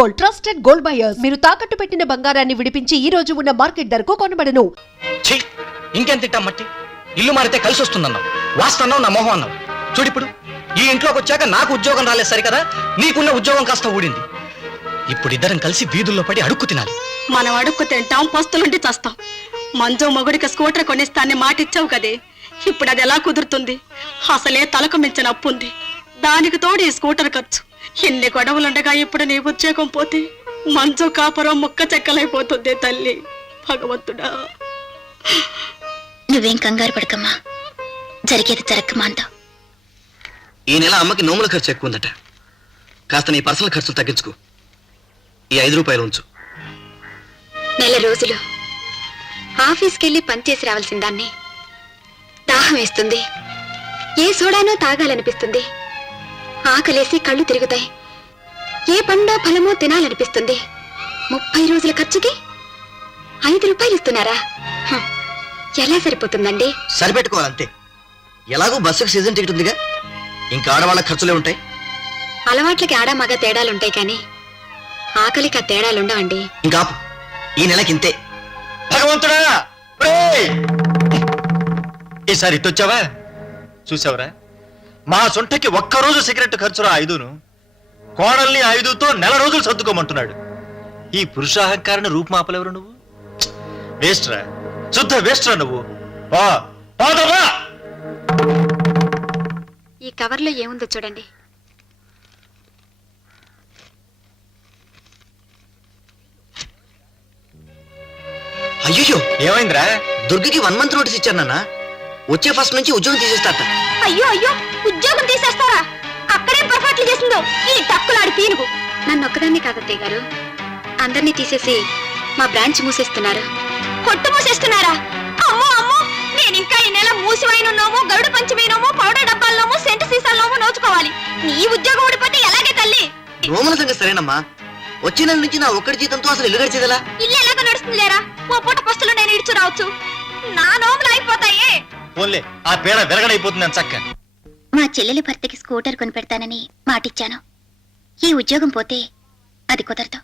Gold, trusted gold buyers. మీరు తాకట్టు పెట్టిన బంగారాన్ని విడిపించి ఈ రోజు ఉన్న మార్కెట్ ధరకు కొనబడను. ఇంకెంత తిట్టా మట్టి? ఇల్లు మారితే కలిసి వస్తుందన్నావు, వాస్తన్నావు, నా మొహం అన్నావు. చూడిప్పుడు ఈ ఇంట్లోకి వచ్చాక నాకు ఉద్యోగం రాలేదు సరికదా, నీకున్న ఉద్యోగం కాస్త ఊడింది. ఇప్పుడు ఇద్దరం కలిసి వీధుల్లో పడి అడుక్కు తినాలి. మనం అడుక్కు తింటాం, పస్తులుండి చస్తాం. మంజు మొగుడికి స్కూటర్ కొనిస్తాన్ని మాట ఇచ్చావు కదే, ఇప్పుడు అది ఎలా కుదురుతుంది? అసలే తలకు మించిన అప్పు ఉంది, దానికి తోడు ఈ స్కూటర్ ఖర్చు. ఎన్ని గొడవలుండగా ఇప్పుడు నీ ఉద్యోగం పోతే మంచు కాపురం ముక్క చెక్కలైపోతుంది. తల్లి భగవంతుడా, నువ్వేం కంగారు పడకమ్మా, జరిగేది జరగమ్మా అంతా. ఈ నెల అమ్మకి నోముల ఖర్చు ఎక్కువ ఉందట, కాస్త నీ పర్సనల్ ఖర్చులు తగ్గించుకో. ఈ 5 రూపాయలు ఉంచు. నెల రోజులు ఆఫీస్కెళ్ళి పనిచేసి రావాల్సిన దాన్ని దాహం వేస్తుంది, ఏ సోడానో తాగాలనిపిస్తుంది, ఆకలేసి కళ్ళు తిరుగుతాయి, ఏ పండో ఫలమో తినాలనిపిస్తుంది. 30 రోజుల ఖర్చుకి 5 రూపాయలు ఇస్తున్నారా? ఎలా సరిపోతుందండి? సరిపెట్టుకోవాలంతే. ఎలాగో బస్సుకు సీజన్ టికెట్ ఉందిగా, ఇంకా ఆడవాళ్ళ ఖర్చులే ఉంటాయి. అలవాట్లకి ఆడ మగ తేడాలుంటాయి కానీ ఆకలికి ఆ తేడాలుండవండి. ఇంకా ఈ నెలకి ఇంతే. భగవంతుడా, ఈసారి ఇట్టొచ్చావా? చూసావరా, మా సొంటకి ఒక్కరోజు సిగరెట్ ఖర్చురా 5ను, కోడల్ని 5తో నెల రోజులు సర్దుకోమంటున్నాడు. ఈ పురుషాహంకారాన్ని రూపుమాపలేవరు నువ్వు? వేస్ట్రా, శుద్ధ వేస్ట్రా నువ్వు. ఈ కవర్లో ఏముందో చూడండి. అయ్యో, ఏమైందిరా? దుర్గకి 1 మంత్ నోటీస్ ఇచ్చానన్నా, వచ్చే ఫస్ట్ నుంచి ఉద్యోగం తీసేస్తాట. అయ్యో అయ్యో, ఉద్యోగం తీసేస్తారా? అక్కడే పొరపాట్లు చేసిందో ఈ టక్కులాడి పీనుగు. నన్ను ఒక్కదాన్ని కాదత్తయ్య గారు, అందరినీ తీసేసి మా బ్రాంచ్ మూసేస్తున్నారు. కొట్టు మూసేస్తున్నారా? అమ్మో అమ్మో, నేను ఇంకా ఈ నెల మూసివైనోమో, గరుడు పంచమీనోమో, పౌడర్ డబ్బాల్లోమో, సెంటు సీసాల్లోమో నోచుకోవాలి. నీ ఉద్యోగం ఊడిపోతే ఎలాగే తల్లి? నోముల సంగతి సరేనమ్మా, వచ్చే నెల నుంచి నా ఒక్కడి జీతంతో అసలు ఇల్లు గడిచేదలా? ఇల్లు ఎలాగ నడుస్తుంది లేరా? ఓ పూట పస్తులు నేను ఇడ్చు రావచ్చు, నా నోములు అయిపోతాయే. పోన్లే, ఆ పేడ వెరగడైపోతుంది అని చక్క. మా చెల్లెలి భర్తకి స్కూటర్ కొని పెడతానని మాటిచ్చాను. ఈ ఉద్యోగం పోతే అది కుదరదు.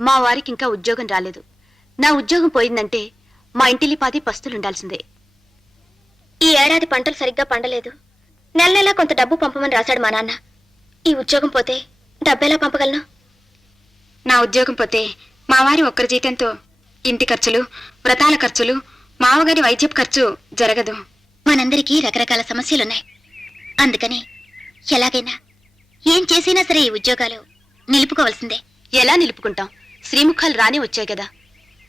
మా వారికి ఇంకా ఉద్యోగం రాలేదు. నా ఉద్యోగం పోయిందంటే మా ఇంటిలి 10 పస్తులుండాల్సిందే. ఈ ఏడాది పంటలు సరిగ్గా పండలేదు. నెల నెలా కొంత డబ్బు పంపమని రాశాడు మా నాన్న. ఈ ఉద్యోగం పోతే డబ్బెలా పంపగలను? నా ఉద్యోగం పోతే మా వారి ఒక్కరి జీతంతో ఇంటి ఖర్చులు, వ్రతాల ఖర్చులు, మావగారి వైద్యపు ఖర్చు జరగదు. మనందరికీ రకరకాల సమస్యలున్నాయి. అందుకని ఎలాగైనా ఏం చేసినా సరే ఈ ఉద్యోగాలు నిలుపుకోవాల్సిందే. ఎలా నిలుపుకుంటాం? శ్రీముఖాలు రాని వచ్చాయి కదా.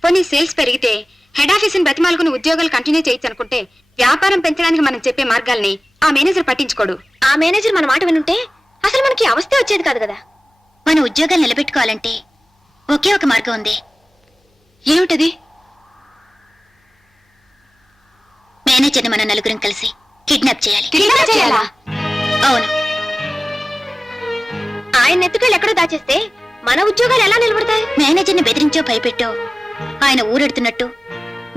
పోనీ సేల్స్ పెరిగితే హెడ్ ఆఫీసుని బతిమాలుకుని ఉద్యోగాలు కంటిన్యూ చేయొచ్చు అనుకుంటే, వ్యాపారం పెంచడానికి మనం చెప్పే మార్గాల్ని ఆ మేనేజర్ పట్టించుకోడు. ఆ మేనేజర్ మన మాట వినుంటే అసలు మనకి అవస్థ వచ్చేది కాదు కదా. మన ఉద్యోగాలు నిలబెట్టుకోవాలంటే ఒకే ఒక మార్గం ఉంది. ఏమిటది? మేనేజర్ని మన నలుగురం కలిసి కిడ్నాప్ చేయాలి. అవును, ఆయన ఎత్తుకెళ్ళి ఎక్కడో దాచేస్తే మన ఉద్యోగాలు ఎలా నిలబడతాయి? మేనేజర్ని బెదిరించో భయపెట్టో ఆయన ఊరెడుతున్నట్టు,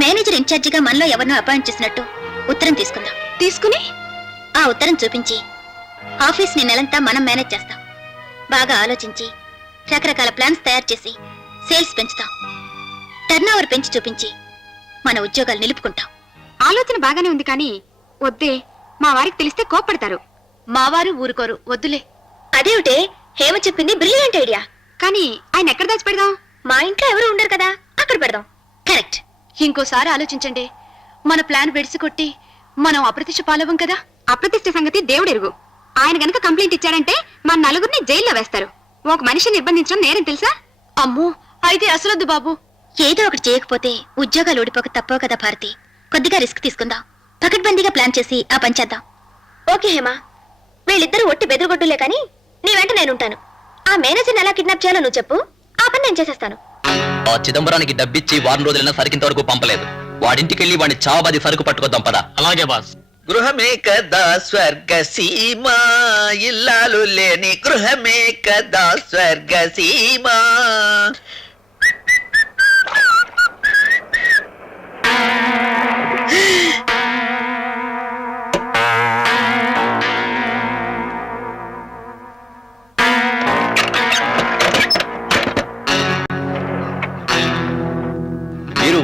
మేనేజర్ ఇన్ఛార్జిగా మనలో ఎవరినో అపాయింట్ చేసినట్టు ఉత్తరం తీసుకుందాం. తీసుకుని ఆ ఉత్తరం చూపించి ఆఫీస్ ని నెలంతా మనం మేనేజ్ చేస్తాం. బాగా ఆలోచించి రకరకాల ప్లాన్స్ తయారు చేసి సేల్స్ పెంచుతాం. టర్న్ ఓవర్ పెంచి చూపించి మన ఉద్యోగాలు నిలుపుకుంటాం. ఆలోచన బాగానే ఉంది కానీ వద్దే, మా వారికి తెలిస్తే కోప్పడతారు. మా వారు ఊరుకోరు, వద్దులే. అదేమిటే, హేమ చెప్పింది బ్రిలియంట్ ఐడియా. కానీ ఆయన ఎక్కడ దాచి పెడదాం? మా ఇంట్లో ఎవరు ఉండరు కదా, అక్కడ పెడదాం. కరెక్ట్. ఇంకోసారి ఆలోచించండి. మన ప్లాన్ వెడిసికొట్టి మనం అప్రతిష్ట పాలవం కదా. అప్రతిష్ట సంగతి దేవుడెరుగు. ఆయన గనక కంప్లైంట్ ఇచ్చారంటే మన నలుగురిని జైల్లో వేస్తారు. ఒక మనిషిని నిర్బంధించడం నేరం తెలుసా? అమ్మో, అయితే అసలొద్దు బాబు. ఏదో ఒకటి చేయకపోతే ఉద్యోగాలు ఊడిపోక తప్పవు కదా భారతి. కొద్దిగా రిస్క్ తీసుకుందాం. పకడ్బందీగా ప్లాన్ చేసి ఆ పని చేద్దాం. ఓకే హేమా, వీళ్ళిద్దరూ ఒట్టి బెదురుగొడ్డులే కానీ నీ వెంట నేనుంటాను. ఆ మేనేజర్ని ఎలా కిడ్నాప్ చేయాలో నువ్వు చెప్పు, ఆ పని నేను చేసేస్తాను. ఆ చిదంబరానికి డబ్బిచ్చి 1 రోజులైనా సరికింత వరకు పంపలేదు. వాడింటికెళ్ళి వాడిని చావబాది సరుకు పట్టుకొద్దాం పదా. అలాగే బాస్. గృహమే కదా స్వర్గ సీమా, ఇల్లాలు లేని గృహమే కదా స్వర్గ సీమా.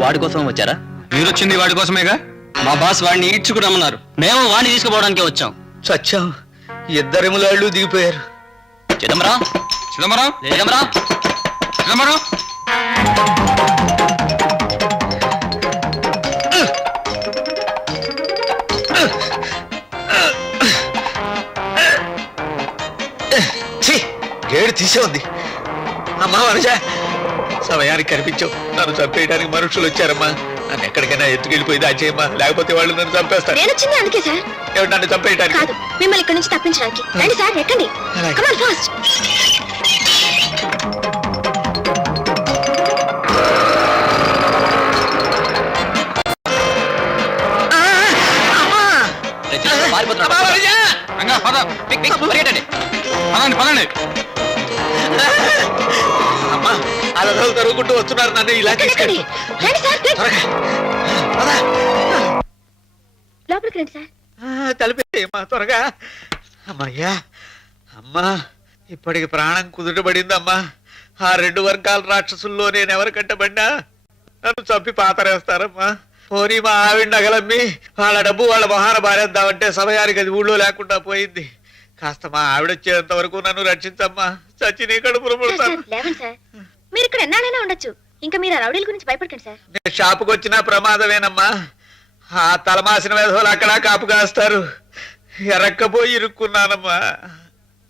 వాడి కోసం వచ్చారా? మీరు వచ్చింది వాడి కోసమేగా. మా బాస్ వాడిని ఈడ్చుకురమ్మన్నారు. మేము వాడిని తీసుకుపోవడానికే వచ్చాం. సత్యం, ఇద్దరెములాళ్ళు దిగిపోయారు. చిదంబరం, చిదంబరం, చిదంబరం, చిదంబరం. గేడు తీసే ఉంది. అమ్మా వనజ, సమయానికి కనిపించావు. నన్ను చంపేయడానికి మనుషులు వచ్చారమ్మా. నన్ను ఎక్కడికైనా ఎత్తుకెళ్ళిపోయి దాచేయమ్మా, లేకపోతే వాళ్ళు నన్ను చంపేస్తారు. నేను వచ్చింది అందుకే సార్. ఏమిటి, నన్ను చంపేయడానికి? కాదు, మిమ్మల్ని ఇక్కడి నుంచి తప్పించడానికి. రండి సార్, ఎక్కండి. అలాగే. Come on, fast. అమ్మా వనజ! రంగా, పద. పరిగెట్టండి. పదండి, పదండి. అమ్మా, అలలు తరుగుకుంటూ వస్తున్నారు. నన్ను ఇలా ఎక్కండి, తీసుకెళ్ళి ఎక్కండి. రండి సార్, quick. త్వరగా. పద. లోపలికి రండి సార్. తలిపేమ్మా త్వరగా. అమ్మయ్యా, అమ్మా, ఇప్పటికి ప్రాణం కుదుటపడిందమ్మా. ఆ 2 వర్గాల రాక్షసుల్లో నేను ఎవరు కట్టబడినా నన్ను చంపి పాతరేస్తారమ్మా. పోనీ మా ఆవిడ నగలమ్మి వాళ్ళ డబ్బు వాళ్ళ మొహాన బారేద్దామంటే సమయానికి అది ఊళ్ళో లేకుండా పోయింది. కాస్త మా ఆవిడ వచ్చేంత వరకు నన్ను రక్షించమ్మా. చచ్చి నీ కడుపులో సార్, పుడతాను. సార్, లేవండి సార్. మీరు ఇక్కడ ఎన్నాళ్ళైనా ఉండొచ్చు. ఇంకా మీరు ఆ రౌడీల గురించి భయపడకండి సార్. నేను షాపుకి వచ్చినా ప్రమాదమేనమ్మా. ఆ తలమాసిన వేధవులు అక్కడ కాపు కాస్తారు. ఎరక్కపోయి ఇరుక్కున్నానమ్మా.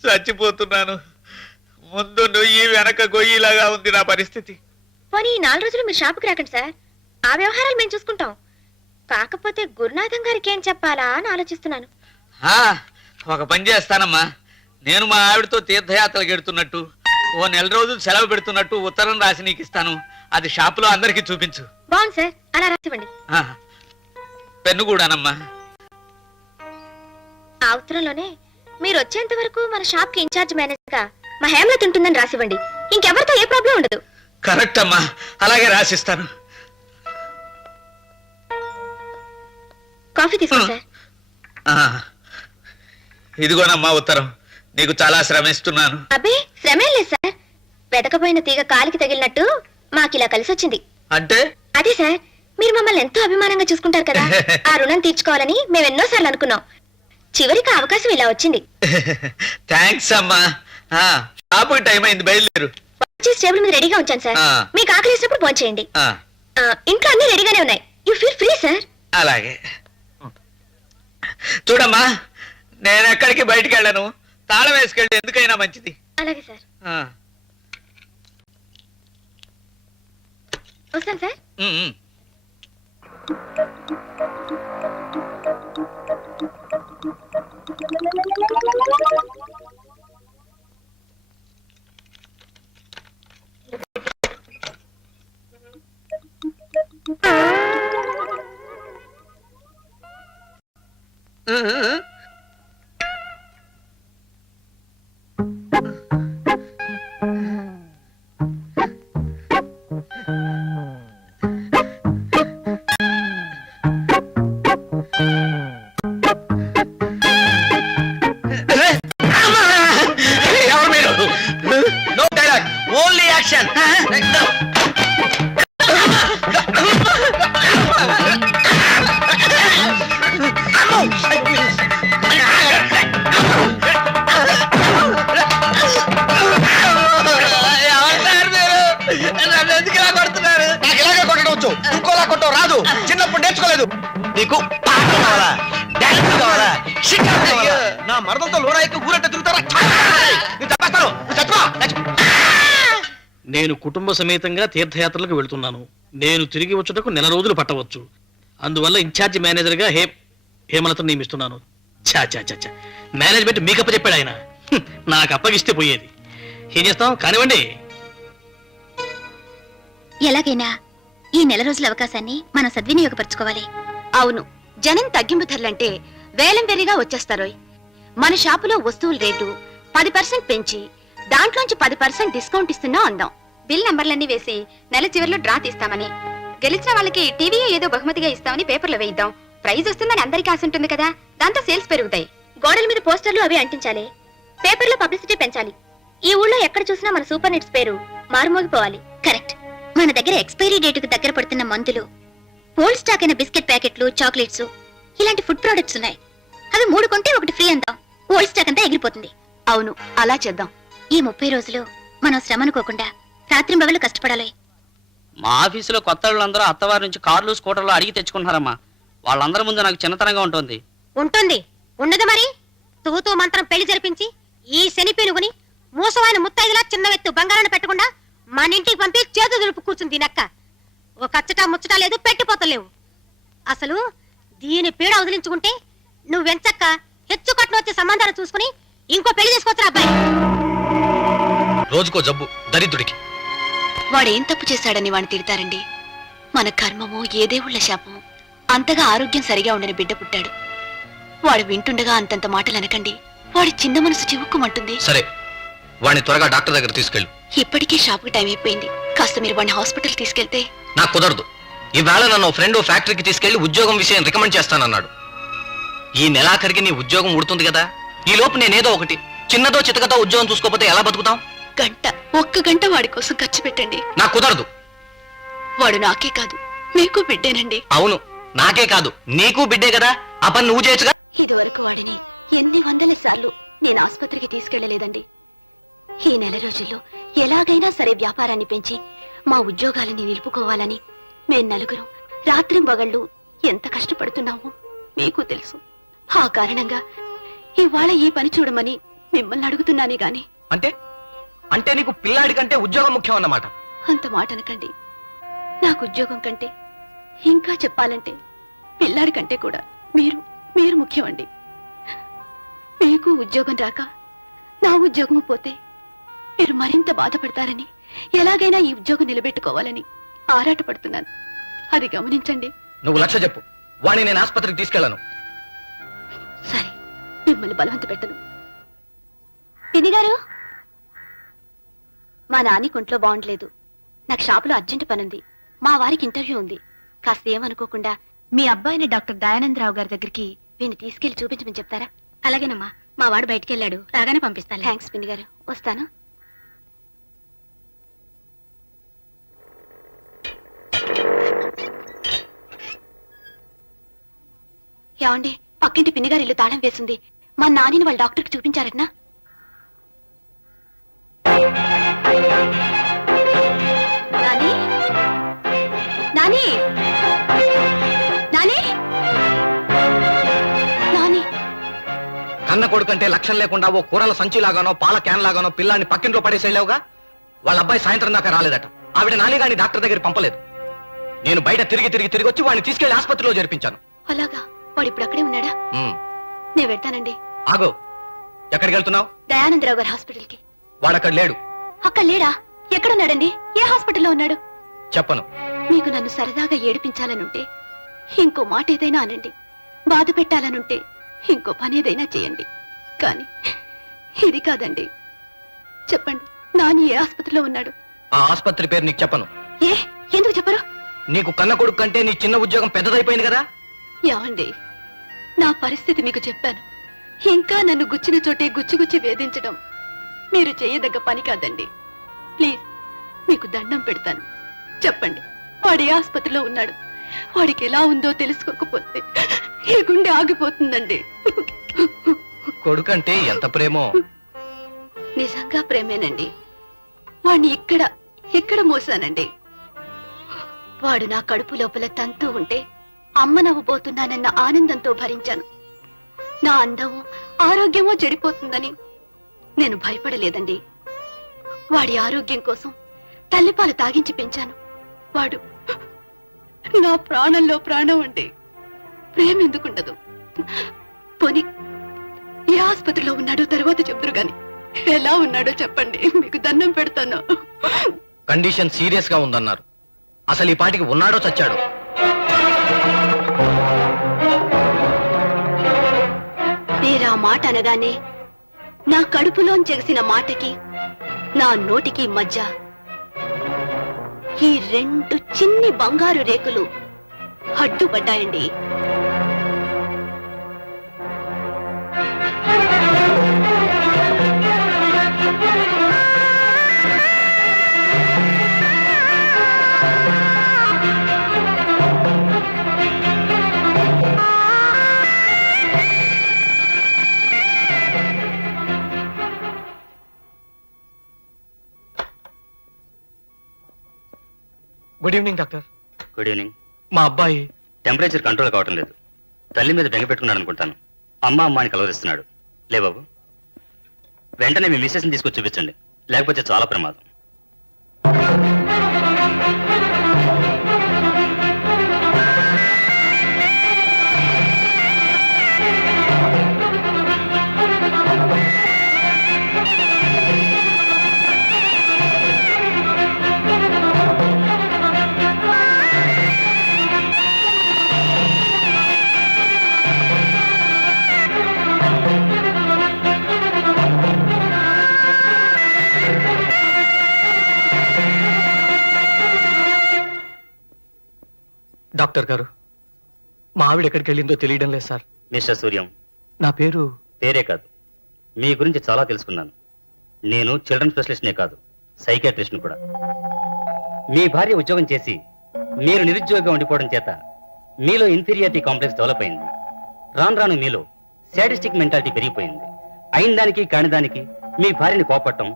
చచ్చిపోతున్నాను. ముందు నొయ్యి వెనక గొయ్యిలాగా ఉంది నా పరిస్థితి. పోనీ ఈ 4 రోజులు మీరు షాపుకి రాకండి సార్. ఆ వ్యవహారాలు మేము చూసుకుంటాం. కాకపోతే గురునాథం గారికి ఏం చెప్పాలా అని ఆలోచిస్తున్నాను. ఆ, ఒక పని చేస్తానమ్మా. నేను మా ఆవిడతో తీర్థయాత్రలు గెడుతున్నట్టు, ఓ 1 రోజులు సెలవు పెడుతున్నట్టు ఉత్తరం రాసి నీకు ఇస్తాను. అది షాపులో అందరికీ చూపించు. బాగుంది సార్, అలా రాసివ్వండి. ఆ, పెన్ను కూడానమ్మా. ఆ ఉత్తరంలోనే మీరు వచ్చేంత వరకు మన షాప్ కి ఇన్ఛార్జ్ మేనేజర్ గా మా హేమలత ఉంటుందని రాసివ్వండి. ఇంకెవరితో ఏ ప్రాబ్లం ఉండదు. కరెక్ట్ అమ్మా, అలాగే రాసిస్తాను. కాఫీ తీసుకోండి సార్. ఆ, ఇదిగోనమ్మా ఉత్తరం. నీకు చాలా శ్రమిస్తున్నాను. అబ్బే, శ్రమేం లేదు సార్. వెతకపోయిన తీగ కాలికి తగిలినట్టు మాకిలా కలిసి వచ్చింది. అంటే అదే సార్, మీరు మమ్మల్ని ఎంతో అభిమానంగా చూసుకుంటారు కదా. ఆ రుణం తీర్చుకోవాలని మేము ఎన్నోసార్లు అనుకున్నాం. చివరికి ఆ అవకాశం ఇలా వచ్చింది. థ్యాంక్స్ అమ్మా. ఆ, షాపుకి టైం అయింది, బయలుదేరు. వచ్చేసి టేబుల్ మీద రెడీగా ఉంచాను సార్. ఆ. మీకు ఆకలి వేసినప్పుడు ఫోన్ చేయండి. ఆ, ఇంట్లో అన్ని రెడీగానే ఉన్నాయి. You feel free sir. అలాగే. చూడమ్మా, నేను ఎక్కడికి బయటికి వెళ్ళను. తాళం వేసుకెళ్ళి ఎందుకైనా మంచిది. అలాగే సార్. ఆ, వస్తాను సార్. ఉమ్, ఉమ్. ఎవరు మీరు? No dialogue, only action. నాకు ఇలాగే కొట్టవచ్చు, ఇంకోలా కొట్టవు రాదు. చిన్నప్పుడు నేర్చుకోలేదు. నీకు పాట కావాలా, డాన్స్ కావాలా, షికారు కావాలా? నా మరదలతో లోనాయికి ఊరంటే తిరుగుతారా? నేను చంపేస్తాను. నేను కుటుంబ సమేతంగా తీర్థయాత్రలకు వెళ్తున్నాను. నేను తిరిగి వచ్చుటకు 1 రోజులు పట్టవచ్చు. అందువల్ల ఇన్ఛార్జి మేనేజర్ గా హేమలతను నియమిస్తున్నాను. చా చా చా చా, మేనేజ్మెంట్ మీకప్ప చెప్పాడు ఆయన. నాకు అప్పగిస్తే పోయేది. ఏం చేస్తాం, కానివ్వండి. ఎలాగైనా ఈ 1 రోజుల అవకాశాన్ని మనం సద్వినియోగపరచుకోవాలి. అవును, జనం తగ్గింపు ధరలంటే వేలం వెరిగా వచ్చేస్తారోయ్. మన షాపులో వస్తువుల రేటు 10% పెంచి దాంట్లోంచి 10% డిస్కౌంట్ ఇస్తున్నా అందాం. బిల్ నంబర్లన్నీ వేసి నెల చివరిలో డ్రా తీస్తామని, గెలిచిన వాళ్ళకి టీవీ ఏదో బహుమతిగా ఇస్తామని పేపర్లో వేయిద్దాం. ప్రైజ్ వస్తుందని అందరికీ ఆశ ఉంటుంది కదా, దాంతో సేల్స్ పెరుగుతాయి. గోడల మీద పోస్టర్లు అవి అంటించాలి. పేపర్లో పబ్లిసిటీ పెంచాలి. ఈ ఊళ్ళో ఎక్కడ చూసినా మన సూపర్ నెట్స్ పేరు మారుమోగిపోవాలి. కరెక్ట్. మన దగ్గర ఎక్స్పైరీ డేటుకు దగ్గర పడుతున్న మందులు, ఓల్డ్ స్టాక్ అయిన బిస్కెట్ ప్యాకెట్లు, చాక్లెట్స్, ఇలాంటి ఫుడ్ ప్రొడక్ట్స్ ఉన్నాయి. అవి 3 కొంటే 1 ఫ్రీ అందాం. ఓల్డ్ స్టాక్ అంతా ఎగిరిపోతుంది. అవును, అలా చేద్దాం. ఈ 30 రోజులు మనం శ్రమ అనుకోకుండా రాత్రింబగళ్ళు కష్టపడాలి. మా ఆఫీసులో కొత్త వాళ్ళందరూ అత్తవారి నుంచి కార్లు స్కూటర్లు అడిగి తెచ్చుకుంటున్నారమ్మా. వాళ్ళందరి ముందు నాకు చిన్నతనంగా ఉంటుంది. ఉంటుంది, ఉండదు మరి. తూతూ మంత్రం పెళ్లి జరిపించి ఈ శని పెనుగుని మూసమైన ముత్తైదులా చిన్న వెత్తు బంగారాన్ని పెట్టకుండా మన ఇంటికి పంపి చేతు దులుపు కూర్చుంది దీనక్క. ఒక అచ్చట ముచ్చట లేదు, పెట్టిపోతలేవు. అసలు దీని పీడ వదిలించుకుంటే నువ్వెంచక్క హెచ్చు కట్నం వచ్చే సంబంధాలు చూసుకుని ఇంకో పెళ్లి చేసుకోవచ్చురా అబ్బాయి. రోజుకో జబ్బు దరిద్రుడికి. వాడేం తప్పు చేశాడని వాడిని తిడతారండి? మన కర్మమో ఏ దేవుళ్ళ శాపమో అంతగా ఆరోగ్యం సరిగా ఉండని బిడ్డ పుట్టాడు. వాడు వింటుండగా అంతంత మాటలు అనకండి. వాడి చిన్న మనసు చివుక్కుమంటుంది. సరే, వాడిని త్వరగా డాక్టర్ దగ్గర తీసుకెళ్ళు. ఇప్పటికే షాప్కి టైం అయిపోయింది. కాస్త మీరు వాడిని హాస్పిటల్ తీసుకెళ్తే. నాకు కుదరదు. ఈవేళ నన్ను ఫ్రెండ్ ఫ్యాక్టరీకి తీసుకెళ్లి ఉద్యోగం విషయం రికమెండ్ చేస్తానన్నాడు. ఈ నెలాఖరికి నీ ఉద్యోగం ఉడుతుంది కదా, ఈ లోపు నేనేదో ఒకటి చిన్నదో చితకతో ఉద్యోగం చూసుకోకపోతే ఎలా బతుకుతాం? ఒక్క గంట వాడి కోసం ఖర్చు పెట్టండి. నాకు కుదరదు. వాడు నాకే కాదు మీకు బిడ్డేనండి. అవును, నాకే కాదు నీకు బిడ్డే కదా. ఆ పని నువ్వు చేయొచ్చుగా. ఇదివరకు వాడిని ఎన్ని వందల సార్లు నేను ఆసుపత్రికి తీసుకెళ్లలేదండి. ఈ నెల రోజుల్లో ఎలాగైనా సరే వ్యాపారాన్ని పెంచి మా ఉద్యోగాలని నిలుపుకోవాలని మేం నలుగురం రాత్రింబగళ్ళు ఎంత కష్టపడుతున్నామో మీకు తెలుసు. ఆ కారణంగా ఇవాళ ఈ పని చూడమని మిమ్మల్ని అడుగుతున్నానే గాని. అంటే అంటే నీకు పిల్లాడి కంటే ఉద్యోగం ముఖ్యం అన్నమాట. అంత మాట అనకండి. నాకు ఉద్యోగం కంటే, ఇంకా చెప్పాలంటే పిల్లాడి కంటే కూడా మీరు ముఖ్యం అండి. మీకు ఉద్యోగం రాక నా ఉద్యోగం పోతే మీరు మరింత బాధపడతారని, ఎలాగైనా ఈ ఉద్యోగం నిలబెట్టుకోవాలని ఆరాటపడుతున్నాను. అది గమనించండి. నువ్వు లక్ష చెప్పు, వాణ్ణి నేను ఆసుపత్రికి తీసుకెళ్లాను. సరే, మిమ్మల్ని బలవంత పెట్టను. పినిగారు, మా నాని కొంట్లో బాగుండలేదు. నాకు షాపులో అర్జెంట్ పనుంది. మా వారికి ఇంటర్వ్యూ ఉంది. కాస్త ఏమనుకోకుండా మీ అబ్బాయిని డాక్టర్ దయానందరావు గారి దగ్గరికి వీడిని తీసుకెళ్లి చూపించమని చెప్తారా? అలాగేనమ్మా, మా వాడు బయటికి వెళ్ళాడు, రాగానే పంపిస్తాను. థ్యాంక్స్ పిన్ని గారు, వస్తాను. ఏమండి, పక్కింటి పిన్నిగారి ఇల్లు తాళం వేసింది. మా నానిని వాళ్ళ డాక్టర్కి చూపించారటనా? నాని, నాని, నాని, నాని. కన్న కొడుకంటే లక్ష్యం లేకుండా ఓ కూరల సంచిలాగానో పాల క్యాన్ లాగానో పిల్లాన్ని పక్కింట్లో పడేసి వెళ్ళావుగా. వాళ్ళ అబ్బాయి సాయంత్రం దాకా రాలేదట. ఆవిడ నానిగాని డాక్టర్ దగ్గర పంపలేదు. నేను బయట తిరిగి వచ్చి వాడిని తీసుకెళ్లి ఆసుపత్రిలో జరిపించాను. అలాగా? వాడు ఇప్పుడు అక్కడే ఉన్నాడా? నేను వెళ్తానండి. ఆగో, ఎక్కడికి వెళ్తున్నావు? దయానందరావు గారి హాస్పిటల్కి. వాడక్కడ లేడు. అక్కడ లేడా? ఎక్కడున్నాడండి? ఏ హాస్పిటల్లో ఉన్నాడు? చెప్పను. మీకు నన్ను సరదాగా ఏడిపించాలనుంటే ఇంకో మాట ఏదైనా అనండి. బాధ పెట్టాలనుంటే ఇంకో పని ఏదైనా చేయండి. కానీ ఇది కాదండి. చెప్పండి, నాని ఏ ఆసుపత్రిలో ఉన్నాడు? ఆ ఆసుపత్రి పేరు నీకు చెప్పను. ఏ, ఎందుకు చెప్పరు? నీకు కన్న కొడుకు కంటే నీ చిన్న ఉద్యోగం పెద్దదైపోయింది కదా. ఏమండి, నా పరిస్థితి మీకు చెప్పాను. ఇంకా నన్ను గుచ్చిన చోటే గుచ్చి వేధించడం మీరు చేయదగ్గ పని కాదండి. ప్లీజ్, మీకు దండం పెడతాను. చెప్పండి, వాడు ఏ ఆసుపత్రిలో ఉన్నాడు? వాడికి ఎలా ఉందో తెలుసుకోకపోతే ఈ గుండె ఆగిపోతుందండి. కొడుకంటే ఎంత ప్రేమో. నిజంగా ప్రేమేనండి. వాడిని ఇక్కడ మోసానండి. వాడు నా కడుపు లోపల తంతూ ఉంటే అమ్మ నవ్వబోతున్నానన్న ఆనందంతో భరించాను. నా అందమో ఆరోగ్యమో చెడిపోతుందని నేను భయపడలేదండి. వాడి ఆరోగ్యం కోసం తల్లిపాలు తాగించి పెంచాను. వాడు నా ప్రాణంలో ప్రాణం అండి. ప్రేమ ఎందుకుండదు? పోనీ ఏ ఆసుపత్రిలో ఉన్నాడో తర్వాత చెప్తురు గాని ఎలా ఉన్నాడో చెప్పండి, మీకు దండం పెడతాను. కండిషన్ సీరియస్ గా ఉందన్నారు. అసలు ఈ పాటికి ఉన్నాడో చచ్చాడో? నేరా మాట అనగానే నా కడుపులోంచెగిసిన మాటకి నా నోటికి మధ్య ఈ 2 చిన్ని బంగారు రేకులు అడ్డుపడ్డాయండి. Good evening doctor. Good evening. మా అబ్బాయి టెంపరేచర్ కంట్రోల్ కావటం లేదు. తల్లి మీద బెంగ పెట్టుకున్నాడు అనుకుంటాను. అమ్మాయిని కలవరిస్తున్నాడు. లే బాబు, వెంటనే మీ మిస్సెస్ని తీసుకొచ్చి చూపించండి, లేకపోతే చాలా ప్రమాదం. డాక్టర్ గారు, మా ఆవిడ ఎక్కడికి వెళ్ళిందో తెలియడం లేదు సార్. మిస్టర్ సూర్యం, నా పేరు పేరే కాదు, మీ గురించి చాలా తెలుసుకున్నాను. నేను చిల్డ్రన్ స్పెషలిస్ట్నే కాదు, సైకాట్రిస్ట్ని కూడా. మీ భార్య ఉద్యోగం చేసి మీరు నిరుద్యోగంగా ఉండిపోవడం చేత మీలో ఇన్ఫీరియారిటీ కాంప్లెక్స్ డెవలప్ అయింది. రాను రాను మీలో సాడిస్టిక్ మెంటాలిటీ పెరిగిపోయింది. అయిన దానికి కాని దానికి మీ భార్యని కోపట్టడం,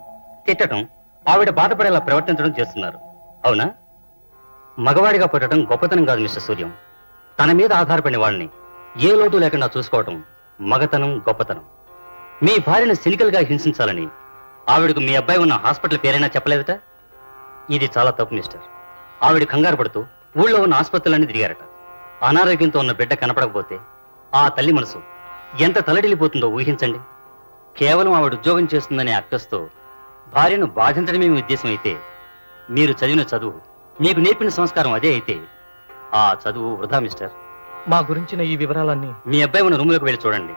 తిట్టడం, ఆవిడ బాధపడేలా ప్రవర్తించడం చేస్తున్నారు. అవునా? మగవాడిగా పుట్టడం గొప్పతనం కాదు మిస్టర్ సూర్యం. తన మీద ఆధారపడిన వాళ్ళని ఏ లోటు లేకుండా చూసుకోవటం మగతనం, గొప్పతనం. మీ భార్యను సినికల్ గా హింసించాలని ఆవిడకు మీ అబ్బాయి ఉన్న హాస్పిటల్ పేరైనా చెప్పలేదట. ఇది చాలా తప్పు మిస్టర్. ఆవిడ కంగారు పడుతూ ఊళ్ళో ఉన్న ఆసుపత్రులన్నీ తిరిగారట. అనారోగ్యంతో ఉన్న బిడ్డ కనపడకపోతే ఆ తల్లి మనసు ఎంత తలడిల్లిపోతుందో ఊహించండి. కేవలం ఆవిడ ఉద్యోగం చేస్తుందనే అక్కస్తో భార్యను బాధించడమే మీ ఉద్దేశం అయితే, మీరు చదివిన చదువు, మీకు నేర్పిన సంస్కారం అదే అయితే, ఆ చదువు వృధా మిస్టర్. మా గురించిన ఈ వివరాలన్నీ మీ అబ్బాయి ఉన్న రూమ్లోకి వెళ్ళి చూడండి.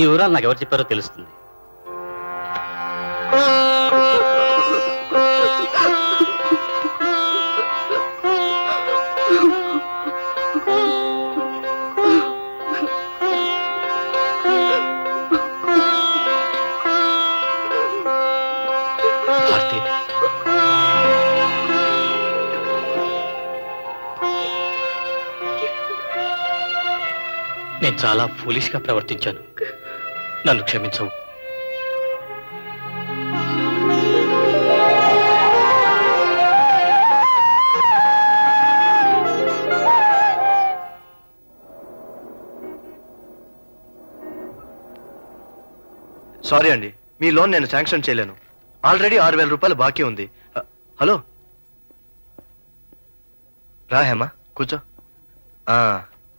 ఈ వివరాలు నాకు ఎవరు చెప్పారో తెలుస్తుంది. భారతి, నేను చాలా ఫూలిష్ గా ప్రవర్తించాను. నన్ను క్షమించవు. సారీ అండి, మీ లోన్ నేను శాంక్షన్ చేయలేను. ఆల్రెడీ 6,000 రూపాయలు బాకీ ఉంది. హలో, రా హేమా, కూర్చో.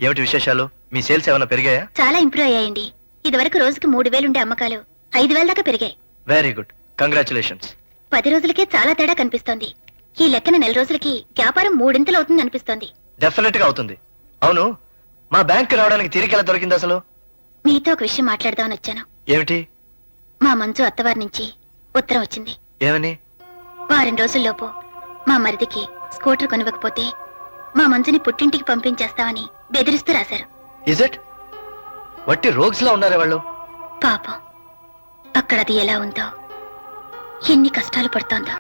ఏమిటి విశేషాలు? మీ సేల్స్ ఏమైనా పెరిగాయా? చాలా ఇంప్రూవ్ అయ్యాయండి. ఇదివరకు రోజుకి 3,000 ఉండే అమ్మకాలు 5,000 దాకా పెరిగాయి. Very good, congratulations. 10 రోజులకే చాలా తేడా కనిపిస్తోంది. ఈ లెక్కన 4 రోజులకి వ్యాపారం 3 అవుతుంది అనిపిస్తోంది. డెఫినెట్ గా అవుతుంది. అవును, మా బ్యాంక్ రావడానికి తిరిగి ఎలా దొరికింది అసలు? మీతో ఒక విషయం మాట్లాడదామని వచ్చాను. ఏమిటి? మా మంజు అత్తవారి నుంచి ఉత్తరం వచ్చింది. ఏమని? వారం రోజుల్లోపు మా మరిదికి స్కూటర్ కొనివ్వకపోతే మా మంజుని పుట్టింటికి పంపించేస్తామని బెదిరిస్తూ రాశారు. Is it? వట్టి రోగ్స్ లా ఉన్నారే వాళ్ళు. పాపం, అక్కడ అది ఎలా ఉందో, ఎన్ని కష్టాలు పడుతోందో.